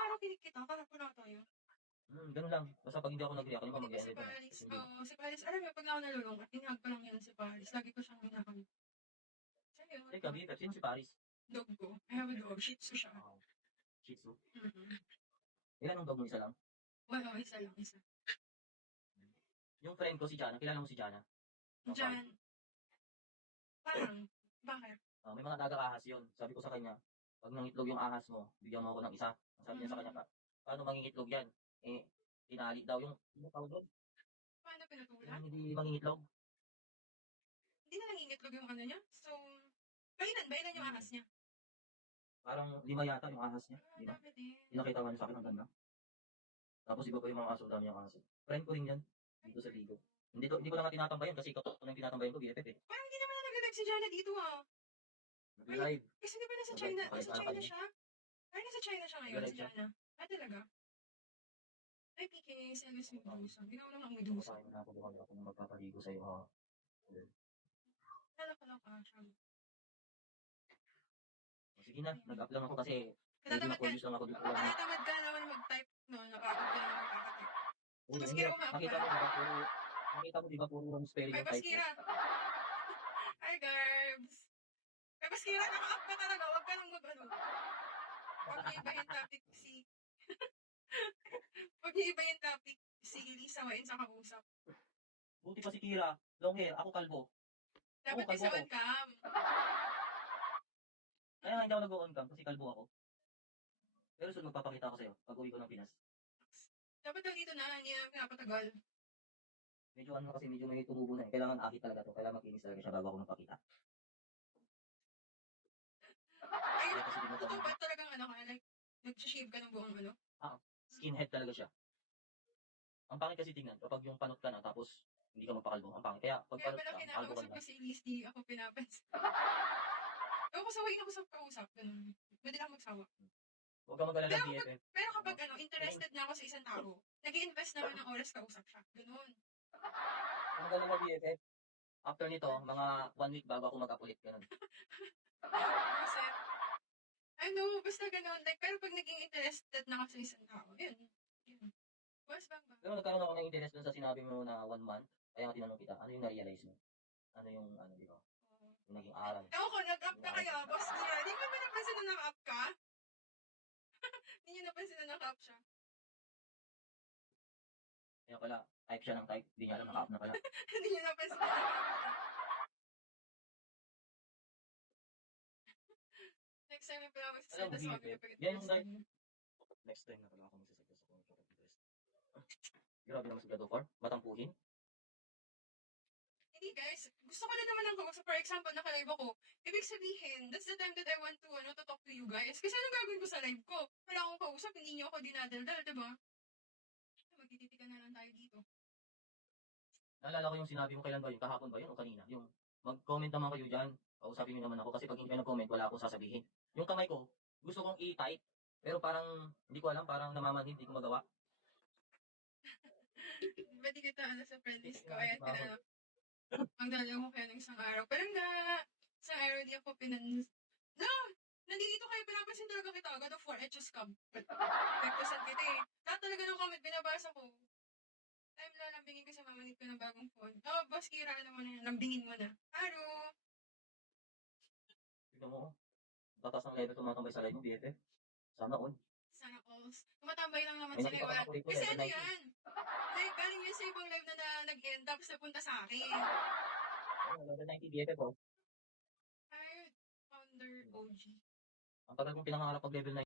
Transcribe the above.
araw kinikita, kahapon ata yun. Ganun lang. Basta pag hindi ako nag-react, yung Hindi ko si mag-edit na. Paris, si Paris, alam mo, pag ako nalulungkot, hinahag ko lang yan si Paris. Lagi ko siyang hinahag. So yun. Teka, BFF, sino si Paris? Dog ko. I have a dog. Shih Tzu siya. Shih Tzu. Mm-hmm. Ilan ang dog mo? Isa lang? Wala, isa lang, isa. Yung friend ko si Jana, kilala mo si Jana? Jan. Parang, bakit? May mga taga-ahas yun. Sabi ko sa kanya, pag nangitlog yung ahas mo, bigyan mo ako ng isa. Sabi niya sa kanya, paano mangingitlog yan? Tinali daw yung tawag doon. Paano pinutulan? Hindi mangingitlog. Hindi na nangingitlog yung ano niya? So, bailan yung ahas niya? Parang 5 yata yung ahas niya. Di ba? Pinakita nga niya sa akin ang ganda. Tapos iba pa yung mga aso, dami yung ahas. Friend ko rin yan, dito sa Ligo. Hindi ko na nga tinatambayan kasi ito na yung tinatambayan ko, BFF eh. Parang hindi naman na nag-live si Jana dito Nag-live. Kasi di ba nasa China siya? Ay, nasa China siya ngayon, si Jana. Talaga? Ay, PK, selos yung Medusa. Ginawa lang ang Medusa. Papain na ako doon ako nang magpapaligo sa'yo ha. Kalak-kalaka siya. Sige na, nag-up lang ako kasi medyo na-curious lang ako dito. Tinatamad ka naman mag-type, no? Napagod ka naman makakatype. Baskira umap ka. Nakita mo diba puro wrong spelling ay, yung type Baskira. Ay, Garbs. Ay, Baskira, naka-up ka talaga. Huwag ka nang mag-ano. Huwag niyo iba yung topic si... Huwag niyo iba yung topic si Lisa Wain sa kausap. Buti pa si Kira. Long hair. Ako kalbo. Dapat di sa webcam. Kaya hindi ako nag-on cam kasi kalbo ako. Pero sunod magpapakita ako sa'yo pag uwi ko ng Pinas. Dapat daw dito na, hindi na pinapatagal. Medyo ano kasi, medyo may tumubo na eh. Kailangan akit talaga to. Kailangan makinis talaga siya bago ako magpakita. Ay, totoo ba talagang ano ka? Like, nag-shave ka ng buong ano? Skinhead talaga siya. Ang pangit kasi tingnan kapag yung panot ka na tapos hindi ka magpakalbo. Ang pangit. Kaya pag panot ka, kalbo ka na. Ko si Elise, di ako pinapansin. Ewan ko saway na ko sa kausap. Ganun. Pwede lang magsawa. Huwag ka mag-alala, BFF. Pero kapag interested na ako sa isang tao, nag-i-invest naman ng oras kausap siya. Ganun. Kung mag-alala, BFF, after nito, mga 1 week bago ako mag-ulit. Ganun. Kasi, ano, basta ganun. Like, pero pag naging interested na ako sa isang tao, yun. Pero nagkaroon ako ng interest dun sa sinabi mo na 1 month. Kaya nga tinanong kita, ano yung na-realize mo? Ano yung, di ba? Yung naging aral. Ewan ko, nag-up ka kaya, boss niya. Di mo ba napansin na naka-up ka? Hindi niyo napansin na naka-up siya. Kaya pala, type siya ng type. Hindi niya alam, naka-up na pala. Hindi niyo napansin na naka-up siya. Next time na pala magsasada sa akin. Yan yung guys. Next time na pala ako magsasada sa akin. Grabe naman si God of War. Matampuhin. Hindi guys, gusto ko na naman ng kausap. For example, naka-live ako. Ibig sabihin, that's the time that I want to talk to you guys. Kasi anong gagawin ko sa live ko? Wala akong kausap, hindi niyo ako dinadaldal, diba? Magtititikan na lang tayo dito. Naalala ko yung sinabi mo kailan ba yun? Kahapon ba yun o kanina? Yung mag-comment naman kayo dyan. Kausapin nyo naman ako kasi pag hindi kayo nag-comment, wala akong sasabihin. Yung kamay ko, gusto kong i-type. Pero parang, hindi ko alam, parang namamanhid, hindi ko magawa. Ba't di kita sa friend list ko? Ayan, pinano. Ang dalaw ko kaya ng isang araw. Pero nga, isang araw di ako No! Nandito kayo, pinapansin talaga kita. God of War, just come. Nagpasan kita eh. Lahat talaga ng comment, binabasa ko. Time lang, lambingin ko sa mamanit ko ng bagong phone. Oh, boss, Kira, alam mo na yan. Lambingin mo na. Aro! Tignan mo, tatas ng level tumatambay sa live mo, BFF. Sana all. Sana all. Tumatambay lang naman sila. Kasi ano yan? Like, galing yun sa ibang live na nag-end, tapos napunta sa akin. Level 90 BFF oh. Ay, founder OG. Ang tagal kong pinangarap pag level 9.